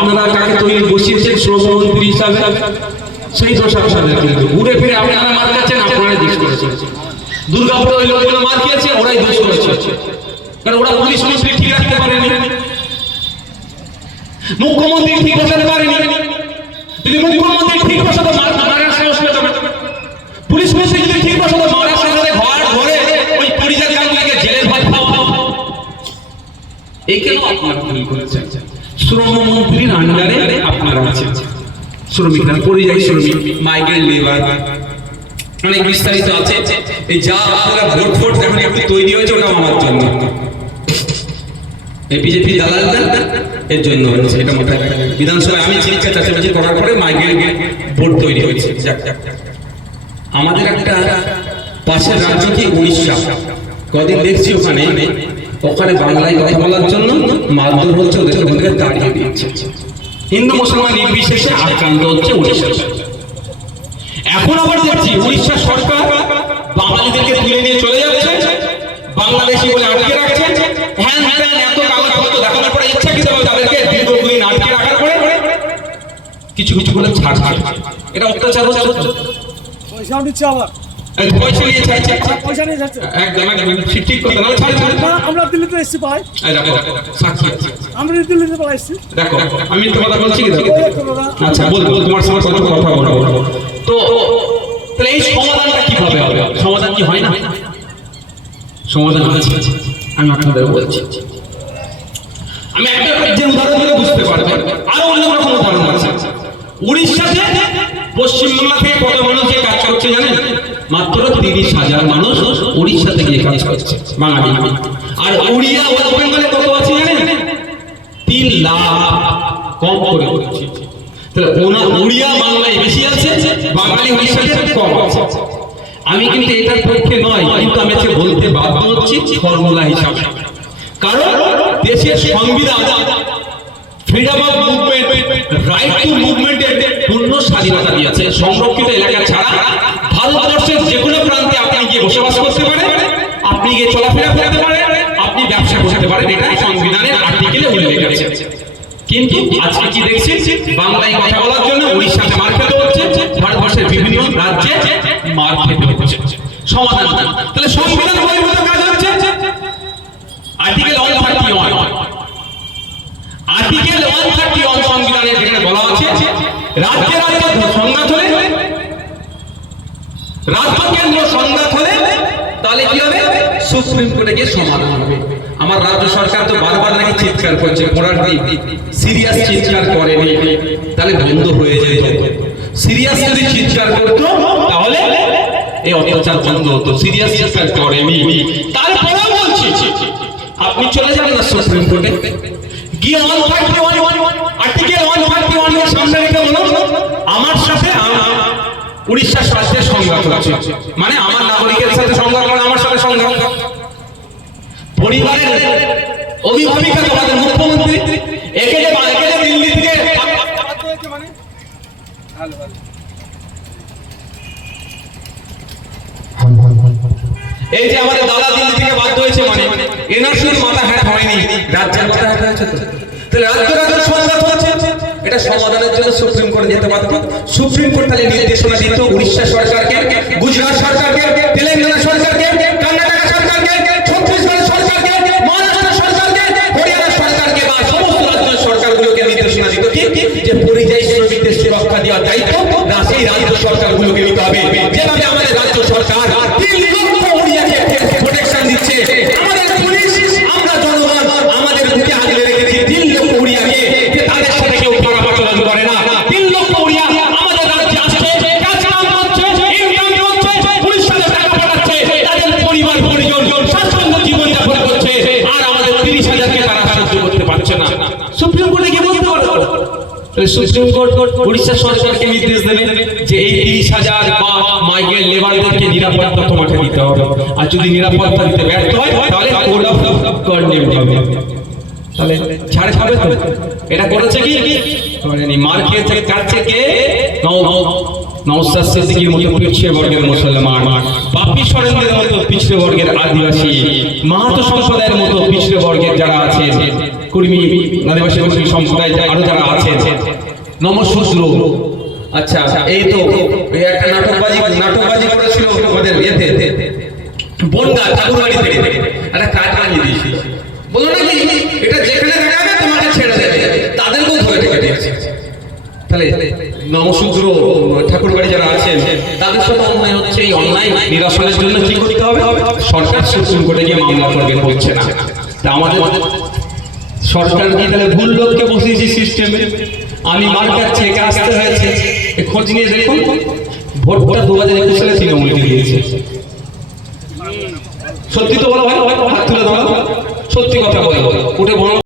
আপনারা কাকে তৈরি বসিয়েছেন শ্রমমন্ত্রী হিসাবে, সেই দোষ আপনাদের, কিন্তু ঘুরে ফিরে আপনারা মার খাচ্ছেন, আপনারাই দোষ করেছেন। দুর্গাপুরে ওই লোকগুলো মার খেয়েছে, ওরাই দোষ করেছে, কারণ ওরা পুলিশ মন্ত্রী ঠিক রাখতে পারেনি, মুখ্যমন্ত্রী ঠিক বসাতে পারেনি। যদি মুখ্যমন্ত্রী ঠিক বসাতে মারার সাহস পেত না, পুলিশ মন্ত্রী যদি ঠিক বসাতে মারার সাথে ঘর ধরে ওই পরিযায়ী গাঙ্গুলিকে জেলের ভাত খাওয়া। এই কেন আপনারা ভুল করেছেন? শ্রমমন্ত্রীর আন্ডারে আপনারা আছেন, শ্রমিকরা, পরিযায়ী শ্রমিক, মাইগ্রেন্ট লেবার, অনেক বিস্তারিত আছে। এই যা আপনারা ভোট এখন একটু তৈরি হয়েছে, ওটা আমার জন্য, এই বিজেপি দালালদের এর জন্য হয়েছে, এটা মাথায় রাখবেন। বিধানসভায় আমি চিকিৎসা চাষাবাজি করার পরে মাইগ্রেন্ট ভোট তৈরি হয়েছে। আমাদের একটা পাশের রাজ্য কি উড়িষ্যা, কদিন দেখছি ওখানে বাংলায় কথা বলার জন্য মারধর হচ্ছে, ওদের ওখান থেকে তাড়িয়ে দিচ্ছে। হিন্দু মুসলমান নির্বিশেষে আক্রান্ত হচ্ছে উড়িষ্যা। এখন আবার দেখছি উড়িষ্যা সরকার বাঙালিদেরকে তুলে নিয়ে চলে যাচ্ছে, বাংলাদেশি বলে আটকে রাখছে, হ্যান ত্যান এত কাগজপত্র দেখানোর পরে ইচ্ছাকৃতভাবে তাদেরকে দীর্ঘদিন আটকে রাখার পরে কিছু কিছু বলে ছাড়ছে। এটা অত্যাচার হচ্ছে। পয়সাও দিচ্ছে, আবার পয়সা নিয়ে ছাড়ছে, পয়সা নিয়ে যাচ্ছে, একদম ঠিক কথা না, ছাড়ছে। আমরা দিল্লিতে এসেছি পাই, দেখো সাক্ষী আছে, আমরা দিল্লিতে পাই এসেছি, দেখো আমি তো কথা বলছি কি, আচ্ছা বলবো, তোমার সঙ্গে কত কথা বলবো। তো তাহলে এই সমাধানটা কিভাবে হবে? সমাধান কি হয় না? সমাধান আছে, আমি আপনাদের বলছি। আমি একটা যে উদাহরণ দিলে বুঝতে পারবেন, আরো অন্য রকম উদাহরণ আছে। উড়িষ্যাতে পশ্চিমবাংলা থেকে কত মানুষ যে কাজ করছে জানেন? মাত্র 30,000 মানুষ উড়িষ্যা থেকে কাজ করছে, বাঙালি। আর উড়িয়া ওয়েস্ট বেঙ্গলে কত আছে জানেন? 3 লাখ, কম করে বলছি। তাহলে উড়িয়া বাংলায় বেশি আছে, বাঙালি উড়িষ্যাতে কম আছে। আমি কিন্তু এটার পক্ষে নয়, কিন্তু আমি আজকে বলতে বাধ্য হচ্ছি ফর্মুলা হিসাবে। কারণ দেশের সংবিধান freedom of movement, right to মুভমেন্টের পূর্ণ স্বাধীনতা দিয়েছে। সংরক্ষিত এলাকা ছাড়া ভারতবর্ষের যে কোনো প্রান্তে আপনি গিয়ে বসবাস করতে পারেন, আপনি গিয়ে চলাফেরা করতে পারেন, আপনি ব্যবসা করতে পারেন, এটা সংবিধানের আর্টিকেলে উল্লেখ আছে। কিন্তু আজকে কি দেখছি, বাংলায় কথা বলার জন্য উড়িষ্যাতে মার খেতে হচ্ছে, ভারতবর্ষের বিভিন্ন রাজ্যে মার খেতে হচ্ছে। সমাধান তাহলে সংবিধান বহির্ভূত কাজ হচ্ছে। আর্টিকেল 131, আর্টিকেল 131 সংবিধানে যেখানে বলা আছে রাজ্যে রাজ্যে সংঘাত হলে, রাজ্য কেন্দ্র সংঘাত হলে তাহলে কি হবে? সুপ্রিম কোর্টে গিয়ে সমাধান হবে। আমার রাজ্য সরকার তো বারবার নাকি চিৎকার করছে, পড়ার দিন সিরিয়াস চিৎকার করেনি, তাহলে বন্ধ হয়ে যেত। সিরিয়াস যদি চিৎকার করতো তাহলে এই অত্যাচার বন্ধ হতো। সিরিয়াস চিৎকার করেনি, তারপরেও বলছি আপনি চলে যান না সুপ্রিম কোর্টে গিয়ে 131 আর্টিকেল 131 এর সামনে রেখে বলুন আমার সাথে উড়িষ্যার সাথে সংঘাত হচ্ছে, মানে আমার নাগরিকের সাথে সংঘাত, মানে আমার সাথে সংঘাত। পরিবারের অভিভাবিকা তোমাদের মুখ্যমন্ত্রী, একে যে দিল্লি থেকে মানে এই যে আমাদের দাদা দিল্লি থেকে বাধ্য হয়েছে, মানে এনআরসির মাথা হ্যাট হয়নি, রাজ্যের মাথা হ্যাট হয়েছে। তো তাহলে রাজ্য রাজ্যের সংঘাত হচ্ছে, এটা সমাধানের জন্য সুপ্রিম কোর্টে যেতে পারত। সুপ্রিম কোর্ট তাহলে নির্দেশনা দিত উড়িষ্যা সরকারকে, গুজরাট সরকারকে, তেলেঙ্গানা সরকারকে, কর্ণাটক সরকারকে, ছত্তিশগড় সরকারকে, মহারাষ্ট্র সরকারকে, হরিয়ানা সরকারকে বা সমস্ত রাজ্য সরকারগুলোকে নির্দেশনা দিত কি যে পরিযায়ী শ্রমিকদের সুরক্ষা দেওয়ার দায়িত্ব না সেই রাজ্য সরকারগুলোকে নিতে হবে। যেভাবে আমাদের রাজ্য সরকার 3 লক্ষ উড়িয়াকে প্রোটেকশন দিচ্ছে, আমাদের পুলিশ, আমরা জনগণ আমাদের বুকে আগলে রেখেছি 3 লক্ষ উড়িয়াকে, যে তাদের সাথে কেউ খারাপ আচরণ করে না। 3 লক্ষ উড়িয়া আমাদের রাজ্যে আসছে, কাজ কাম করছে, ইনকাম করছে, পুলিশ সাথে টাকা পাঠাচ্ছে, তাদের পরিবার পরিজন স্বাচ্ছন্দ্য জীবনযাপন করছে, আর আমাদের 30,000কে তারা সাহায্য করতে পারছে না। সুপ্রিম কোর্টে কি বলতে পারো? সুপ্রিম কোর্ট উড়িষ্যা সরকারকে নির্দেশ দেবে যে এই 30,000 বা মাইগ্রেন্ট লেবারদেরকে নিরাপত্তা তোমাকে দিতে হবে, আর যদি নিরাপত্তা দিতে ব্যর্থ হয় তাহলে কোড অফ কন্ডেম হবে। তাহলে ছাড় খাবে তো? এটা করেছে কি করেনি? মার খেয়েছে কাছে কে? নওশাদ সিদ্দিকীর মতো পিছিয়ে বর্গের মুসলমান, বাপ্পি সরেনদের মতো পিছিয়ে বর্গের আদিবাসী, মাহাতো সম্প্রদায়ের মতো পিছিয়ে বর্গের যারা আছে, কুর্মী আদিবাসী সম্প্রদায় আরো যারা আছেন, নমশূদ্র, আচ্ছা এই তো এই একটা নাটকবাজি করেছিল আমাদের ইয়েতে বনগা ঠাকুরবাড়ি থেকে একটা কাজ বানিয়ে দিয়েছি, বলো নাকি এটা যেখানে দেখাবে তোমাকে ছেড়ে দেবে, তাদেরকেও ধরে রেখে দিয়েছে। তাহলে নমশূদ্র ঠাকুরবাড়ি যারা আছেন তাদের সাথে অন্যায় হচ্ছে, এই অন্যায় নিরসনের জন্য কি করতে হবে? সরকার সুপ্রিম কোর্টে গিয়ে মামলা করবে, হচ্ছে না। তা আমাদের সরকার কি তাহলে ভুল লোককে বসিয়েছি সিস্টেমে? আমি মার কাছে একে আসতে হয়েছে, খোঁজ নিয়ে দেখুন ভোটটা 2021 সালে তৃণমূলকে দিয়েছে। সত্যি তো বলো ভাই, হাত তুলে দাও, সত্যি কথা বলো, উঠে বলো।